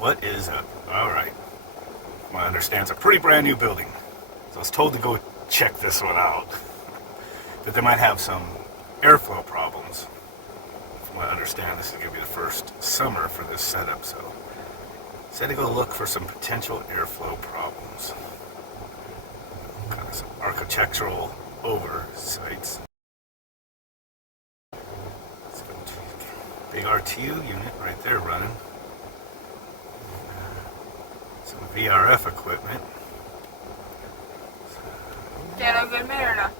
What is up? Alright. I understand it's a pretty brand new building. So I was told to go check this one out. That they might have some airflow problems. From what I understand, this is going to be the first summer for this setup, so I said to go look for some potential airflow problems. Kind of some architectural oversights. Big RTU unit right there running. Some VRF equipment. Got no good man or not?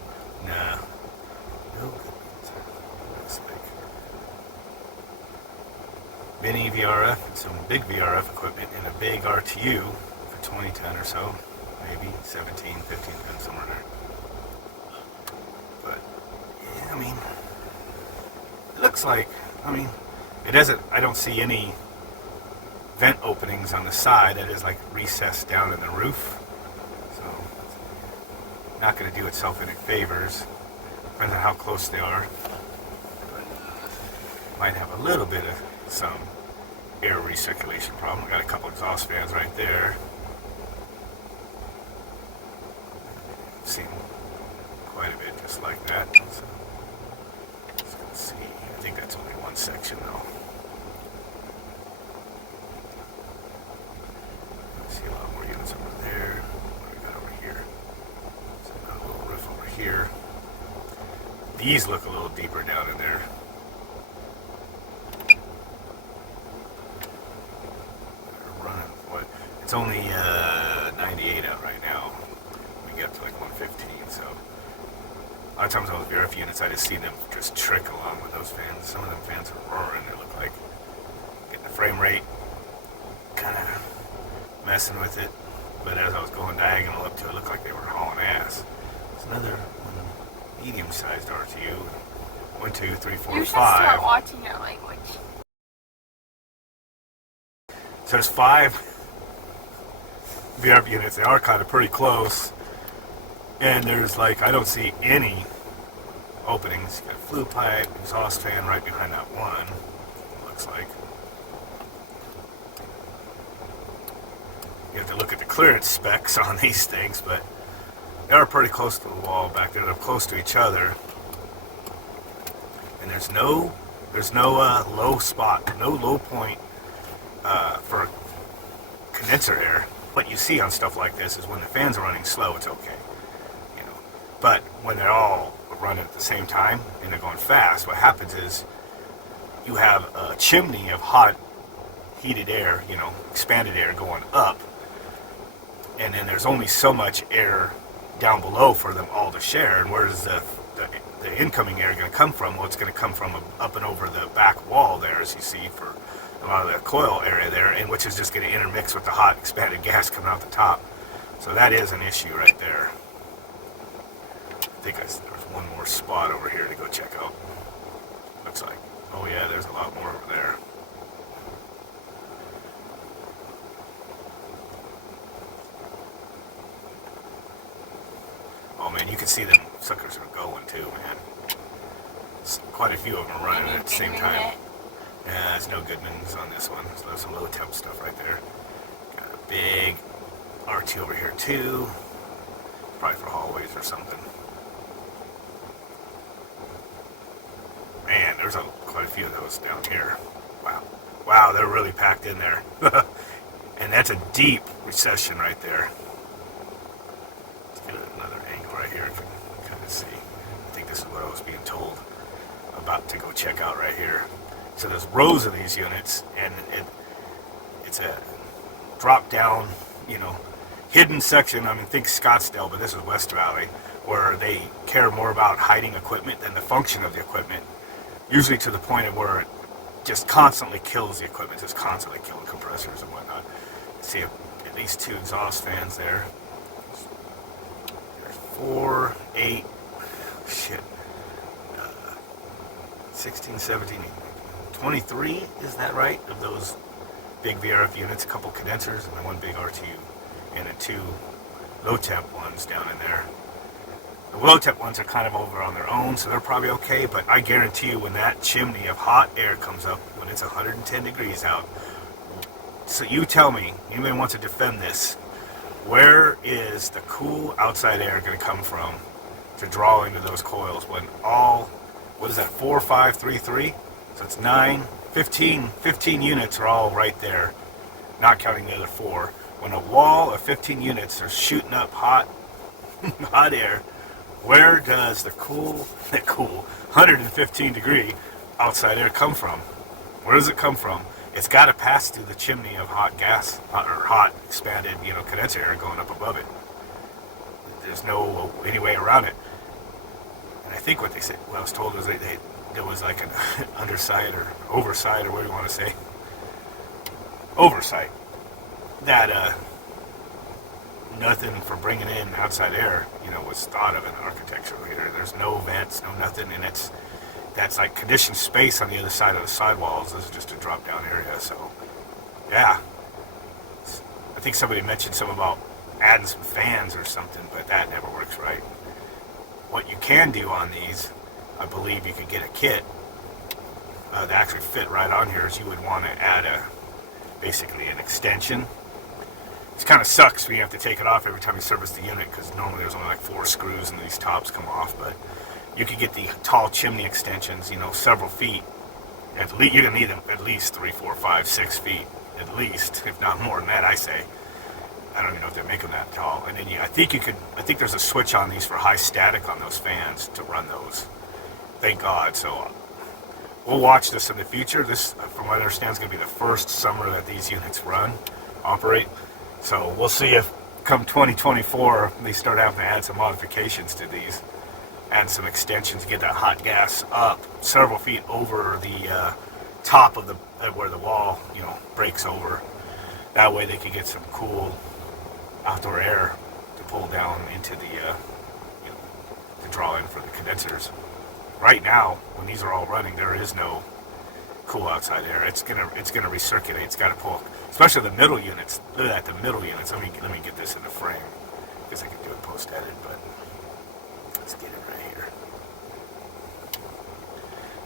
Nah. No good means. Looks like mini VRF and some big VRF equipment and a big RTU for 2010 or so. Maybe 17, 15, and somewhere there. But, yeah, I mean, it looks like, it doesn't, I don't see any vent openings on the side. It is like recessed down in the roof. So, not going to do itself any favors. Depends on how close they are. But might have a little bit of some air recirculation problem. Got a couple exhaust fans right there. I've seen quite a bit just like that. So, let's see. I think that's only one section though. See a lot more units over there. What do we got over here? So another little roof over here. These look a little deeper down in there. They're running what? It's only 98 out right now. We get up to like 115, so a lot of times on those VRF units, I just see them just trick along with those fans. Some of them fans are roaring. They look like getting the frame rate, kind of messing with it. But as I was going diagonal up to it, looked like they were hauling ass. It's another medium-sized RTU. 1, 2, 3, 4, You should 5. start watching your language. So there's 5 VRF units. They are kind of pretty close. And there's like, I don't see any openings. Got a flue pipe, exhaust fan right behind that one, looks like. You have to look at the clearance specs on these things, but they are pretty close to the wall back there. They're close to each other. And there's no low spot, no low point for condenser air. What you see on stuff like this is when the fans are running slow, it's okay. But when they're all running at the same time and they're going fast, what happens is you have a chimney of hot, heated air, expanded air going up, and then there's only so much air down below for them all to share. And where's the incoming air going to come from? Well, it's going to come from up and over the back wall there, as you see, for a lot of the coil area there, and which is just going to intermix with the hot expanded gas coming out the top. So that is an issue right there. I think there's one more spot over here to go check out. Looks like. Oh yeah, there's a lot more over there. Oh man, you can see them suckers are going too, man. Quite a few of them are running at the same time. Yeah, there's no Goodmans on this one. So there's some low temp stuff right there. Got a big R2 over here too. Probably for hallways or something. Man, there's quite a few of those down here. Wow. Wow, they're really packed in there. And that's a deep recession right there. Let's get another angle right here. I can kind of see. I think this is what I was being told about to go check out right here. So there's rows of these units, and it's a drop down, hidden section. Think Scottsdale, but this is West Valley, where they care more about hiding equipment than the function of the equipment. Usually to the point of where it just constantly kills the equipment, just constantly killing compressors and whatnot. See at least 2 exhaust fans there. There's 4, 8, 16, 17, 23, is that right? Of those big VRF units, a couple condensers, and then 1 big RTU, and then 2 low temp ones down in there. The low temp ones are kind of over on their own, so they're probably okay, but I guarantee you when that chimney of hot air comes up, when it's 110 degrees out, So you tell me, anybody wants to defend this, where is the cool outside air going to come from to draw into those coils when all, what is that, 4, 5, 3, 3? So it's 9, 15 units are all right there, not counting the other 4. When a wall of 15 units are shooting up hot air, where does the cool 115 degree outside air come from? Where does it come from? It's got to pass through the chimney of hot gas, or hot expanded, condenser air going up above it. There's no any way around it. And I think what they said, what I was told was there was like an underside or oversight, or what do you want to say? Oversight. That nothing for bringing in outside air, was thought of in architecture here. There's no vents, no nothing, and that's like conditioned space on the other side of the sidewalls. This is just a drop down area. So yeah, I think somebody mentioned something about adding some fans or something, but that never works right. What you can do on these, I believe you could get a kit that actually fit right on here, is you would want to add basically an extension. It kind of sucks when you have to take it off every time you service the unit, because normally there's only like 4 screws and these tops come off, but you could get the tall chimney extensions, several feet. At least you're gonna need them at least 3, 4, 5, 6 feet, at least, if not more than that. I say. I don't even know if they make them that tall. And then I think there's a switch on these for high static on those fans to run those. Thank God. So we'll watch this in the future. This, from what I understand, is gonna be the first summer that these units operate. So we'll see if come 2024 they start having to add some modifications to these. Add some extensions, get that hot gas up several feet over the top of where the wall, breaks over. That way they could get some cool outdoor air to pull down into the, to draw in for the condensers. Right now, when these are all running, there is no cool outside air. It's gonna recirculate. It's got to pull, especially the middle units. Look at that, the middle units. Let me get this in the frame, because I can do it post edit, but. Let's get it right here.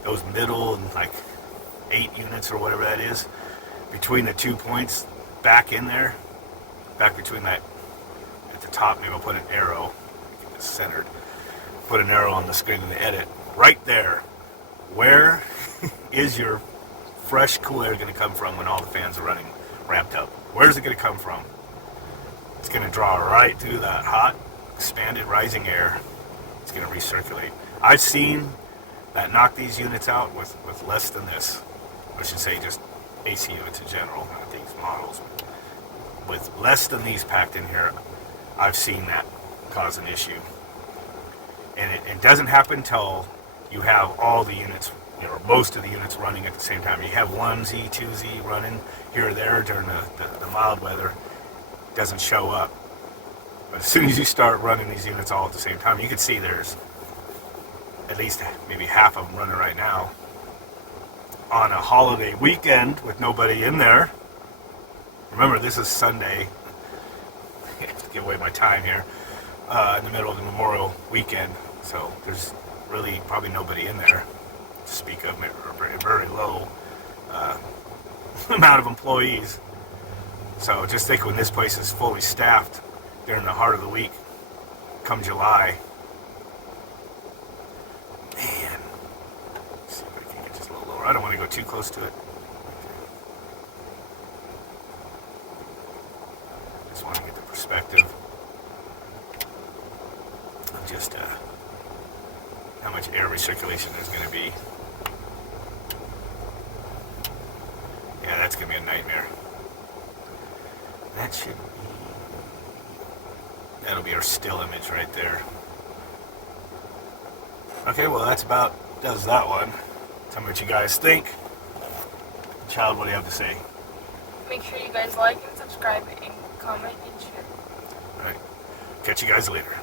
Those middle, like 8 units or whatever that is, between the 2 points, back in there, back between that, at the top, maybe I'll put an arrow, get this centered, put an arrow on the screen in the edit, right there. Where is your fresh, cool air going to come from when all the fans are running, ramped up? Where's it going to come from? It's going to draw right through that hot, expanded, rising air. It's going to recirculate. I've seen that knock these units out with less than this. I should say just AC units in general, not these models. With less than these packed in here, I've seen that cause an issue. And it doesn't happen until you have all the units, or most of the units running at the same time. You have 1Z, 2Z running here or there during the mild weather. It doesn't show up. But as soon as you start running these units all at the same time, you can see there's at least maybe half of them running right now. On a holiday weekend with nobody in there. Remember, this is Sunday. I have to give away my time here. In the middle of the Memorial weekend. So there's really probably nobody in there to speak of, or very low amount of employees. So just think, when this place is fully staffed during the heart of the week, come July. Man, let's see if I can get just a little lower. I don't want to go too close to it. Just want to get the perspective of just how much air recirculation there's going to be. Yeah, that's going to be a nightmare. That should be... That'll be our still image right there. Okay, well that's about does that one. Tell me what you guys think. Child, what do you have to say? Make sure you guys like and subscribe and comment and share. Alright. Catch you guys later.